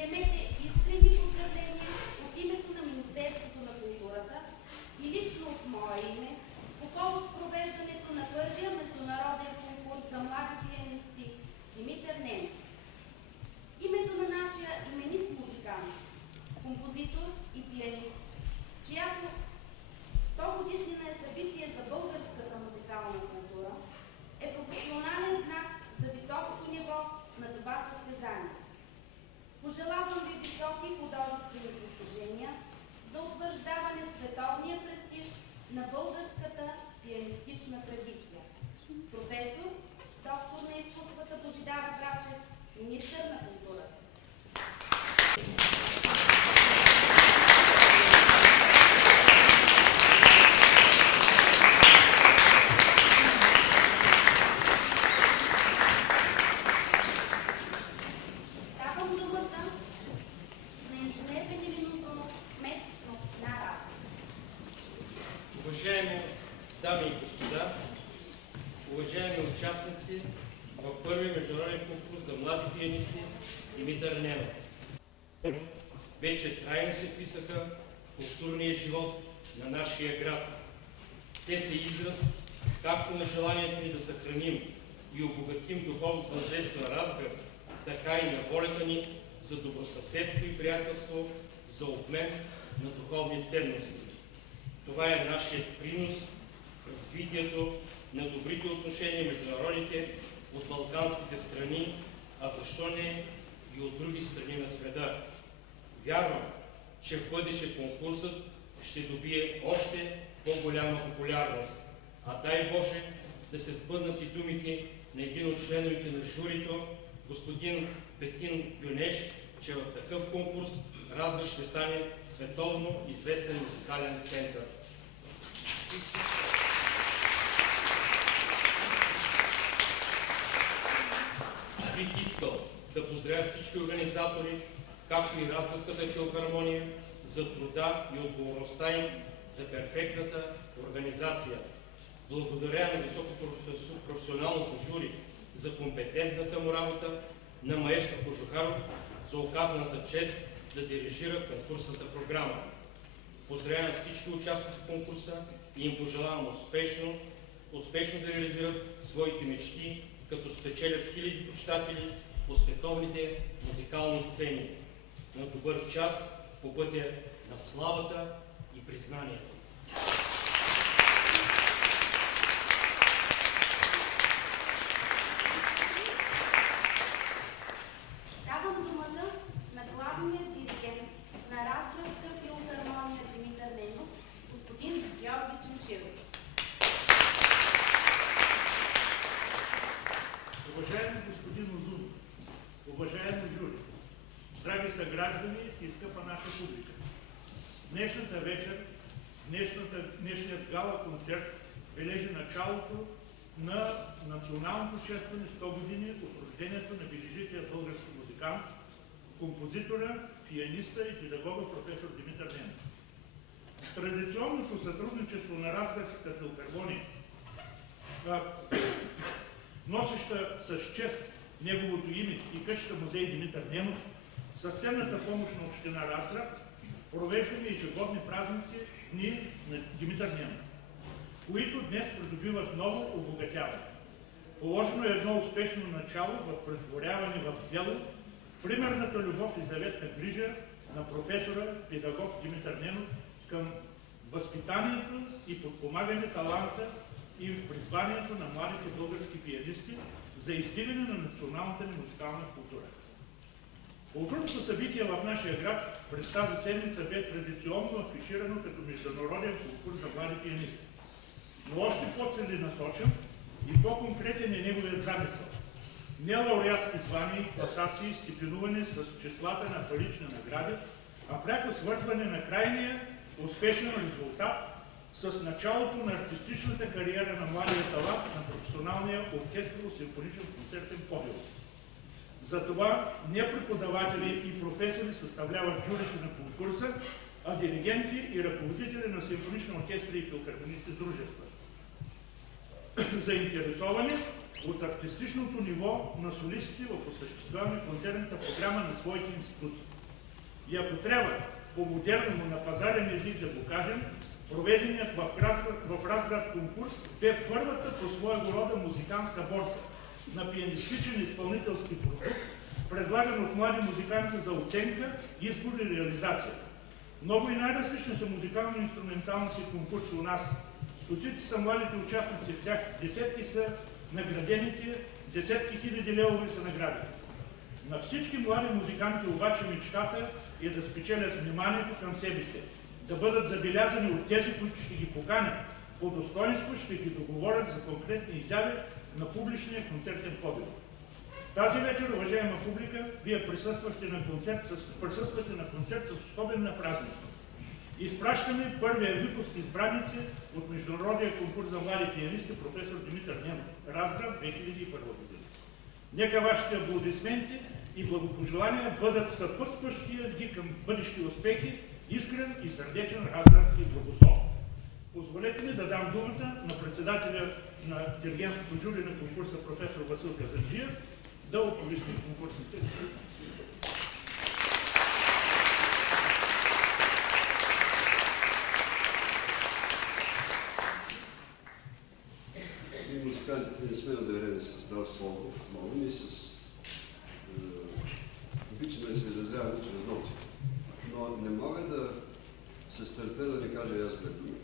приемете искрени поздравления от името на Министерството на културата и лично от мое име по повод провеждането на първия международен конкурс за млади пианисти Димитър Ненов. Името на нашия именит музикант, композитор и пианист, чиято 100-годишнина е събитие за българската музикална култура, е професионален знак за високото ниво на това състезание. Пожелавам ви високи художествени постижения за утвърждаване световния престиж на българската пианистична традиция. Професор, доктор на изкуствата Божидар Грашев, министър на културата. Уважаеми дами и господа, уважаеми участници в първия международен конкурс за млади пианисти Димитър Ненов. Вече трайно се вписаха в културния живот на нашия град. Те са израз както на желанието ни да съхраним и обогатим духовното наследство на Разград, така и на волята ни за добросъседство и приятелство, за обмен на духовни ценности. Това е нашият принос в развитието на добрите отношения между народите от балканските страни, а защо не и от други страни на света. Вярвам, че в бъдеще конкурсът ще добие още по-голяма популярност, а дай Боже да се сбъднат и думите на един от членовете на журито, господин Бетин Гюнеш, че в такъв конкурс Разград ще стане световно известен музикален център. Бих искал да поздравя всички организатори, както и Разградската филхармония, за труда и отговорността им за перфектната организация. Благодаря на високопрофесионалното жури за компетентната му работа, на маестро Кожухаров за оказаната чест да дирижира конкурсната програма. Поздравявам всички участници в конкурса и им пожелавам успешно да реализират своите мечти, като спечелят хиляди почитатели по световните музикални сцени. На добър час по пътя на славата и признанието. Давам думата на главния диригент на Разградска филхармония Димитър Ненов, господин Георги Чемширов. Уважаеми господин Озунов, уважаеми жури, драги съграждани и скъпа наша публика, днешната вечер, днешният гала концерт бележи началото на националното честване 100 години от рождението на бележития български музикант, композитора, пианиста и педагога професор Димитър Ненов. Традиционното сътрудничество на Разградската филхармония, носеща с чест неговото име и къщата музей Димитър Ненов, с ценната помощ на община Разград, провеждаме ежегодни празници дни на Димитър Ненов, които днес придобиват ново обогатяване. Положено е едно успешно начало в претворяване в дело примерната любов и заветна грижа на професора, педагог Димитър Ненов към възпитанието и подпомагане таланта и призванието на младите български пианисти за издигане на националната ни музикална култура. Културното събитие в нашия град през тази седмица бе традиционно афиширано като международен конкурс за млади пианисти. Но още по-целенасочен и по-конкретен е неговият замисъл. Не лауреатски звания, класации, степенуване с числата на парични награди, а пряко свързване на крайния успешен резултат с началото на артистичната кариера на младия талант на професионалния оркестрово-симфоничен концертен подиум. Затова не преподаватели и професори съставляват журито на конкурса, а диригенти и ръководители на симфонични оркестри и филхармонични дружества. Заинтересовани от артистичното ниво на солистите в осъществяване концертната програма на своите институти. И ако трябва по-модерно на пазарен език да го кажем, проведеният в Разград конкурс бе първата по своего рода музикантска борса на пианистичен изпълнителски продукт, предлаган от млади музиканти за оценка, избор и реализация. Много и най-различни са музикално-инструменталните конкурси у нас. Стотици са младите участници в тях, десетки са наградените, десетки хиляди левове са наградите. На всички млади музиканти обаче мечтата е да спечелят вниманието към себе си, да бъдат забелязани от тези, които ще ги поканят, по достоинство ще ги договорят за конкретни изяви на публичния концертен подиум. Тази вечер, уважаема публика, вие присъствате на концерт с особена празник. Изпращаме първия випуск избраници от Международния конкурс за млади пианисти професор Димитър Ненов, Разград 2001 година. Нека вашите аплодисменти и благопожелания бъдат съпътстващия ги към бъдещи успехи, искрен и сърдечен Разград и благослов. Позволете ми да дам думата на председателя на диригентското жури на конкурса професор Васил Казанджиев да оповести конкурсните. И музикантите не сме надарени с дар слово, много ни обичаме да се изразяваме чрез ноти. Но не мога да се стърпя да не кажа аз след думи.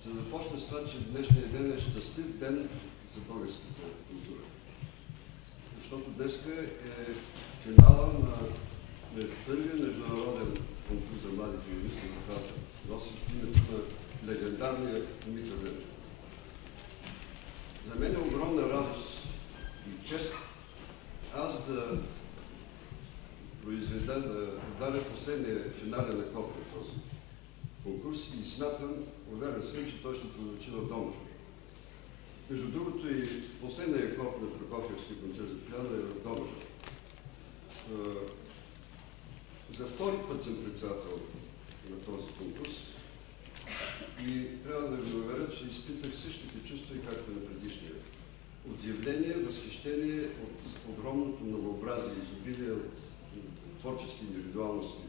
Ще започна с това, че днешният ден е щастлив ден за българската култура. Защото днеска е финала на първия международен конкурс за млади пианисти в Разград, носещ името на легендарния Димитър Ненов. За мен е огромна радост и чест аз да произведа, да ударя последния финален акорд на този конкурс и смятам, уверен съм, че той ще прозвучи в Домчо. Между другото и последният акорд на Прокофиевски концерт за пиано е в Домчо. За втори път съм председател на този конкурс и трябва да ви уверя, че изпитах същите чувства, както на предишния. Удивление, възхищение от огромното многообразие, изобилие от творчески индивидуалности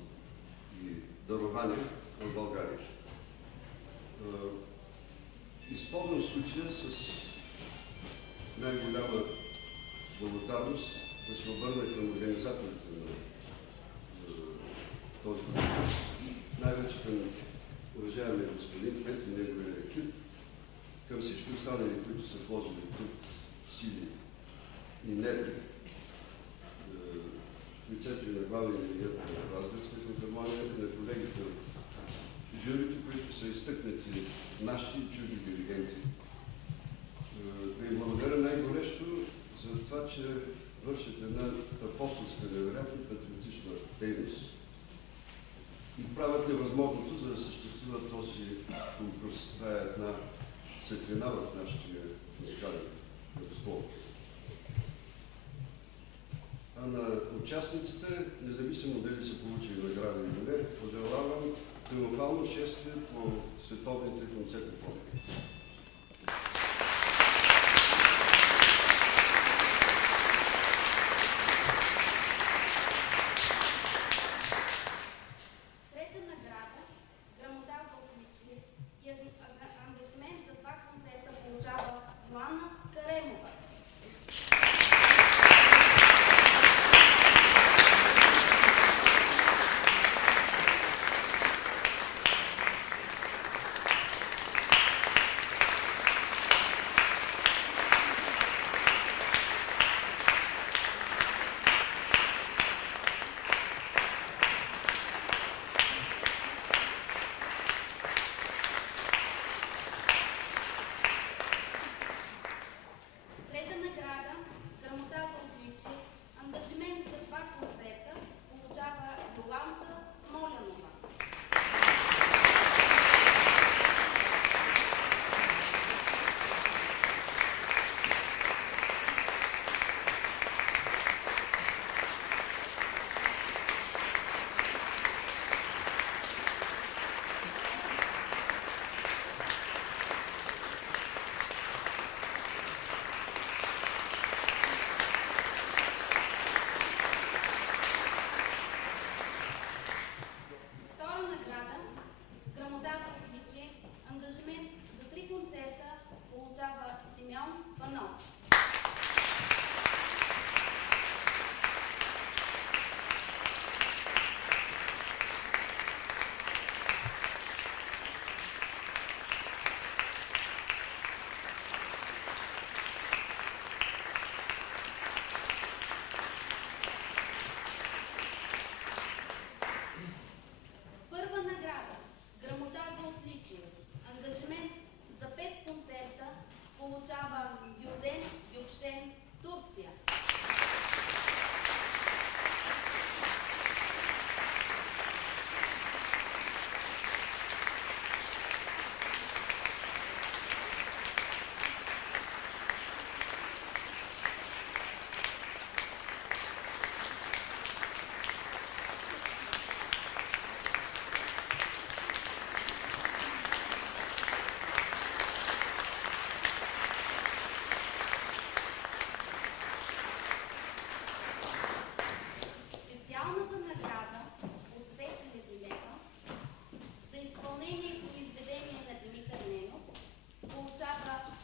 и дарования в България. Използвам случая с най-голяма благодарност да се обърна към организаторите на този конкурс, най-вече към уважаемия господин Пет и неговия екип, към всички останали, които са вложили тук сили и недри, лицето и на главния диригент на Разградска филхармония, на колегите от журито, които са изтъкнати наши и чужди диригенти. Да им благодаря най-горещо за това, че вършат една апостолска, невероятна патриотична дейност и правят невъзможното, за да съществува този конкурс. Това е една светлина в нашия музикален благослов. А на участниците, независимо дали са получили награди или не, пожелавам триумфално шествие по световните концертни подиуми. Трета награда, грамота за отличие и ангажимент за 2 концерта получава Йоанна Каремова.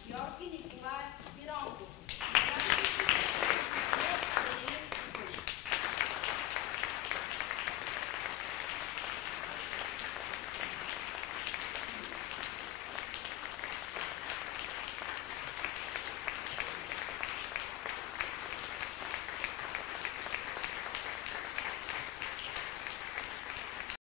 Георги Николаев Миронков,